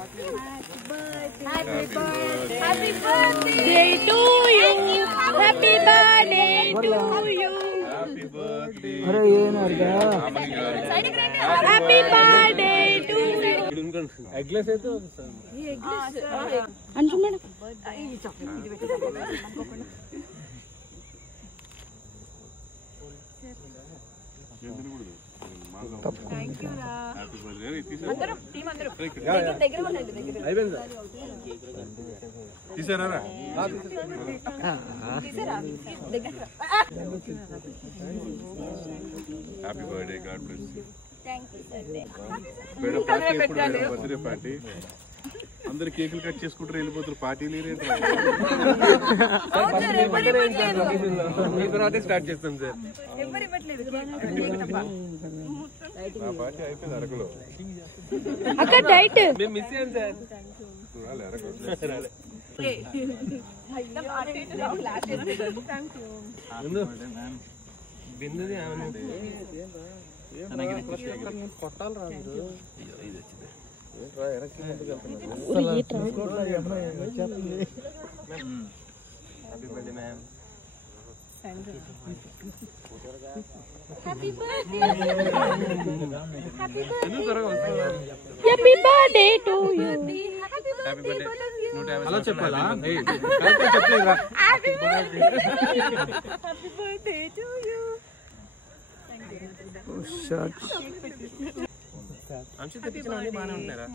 Happy birthday to you. Happy birthday to you. Happy birthday. Happy birthday to you. Eggless అయితే Anju madam తీసారా happy birthday God bless you. Birthday party అందరు కేకులు cut చేసుకుంటారు వెళ్ళిపోతారు పార్టీలు start చేస్తాం sir. నా పార్టీ అయిపోయింది అరకులో అక్కడ డైట్ మేము మిస్ అయ్యాం సార్. కొట్టాలి రాదు Happy birthday to you. Hello చెప్పాలా Happy birthday to you. అంశ తెప్పించిన బాగానే ఉంటున్నారా?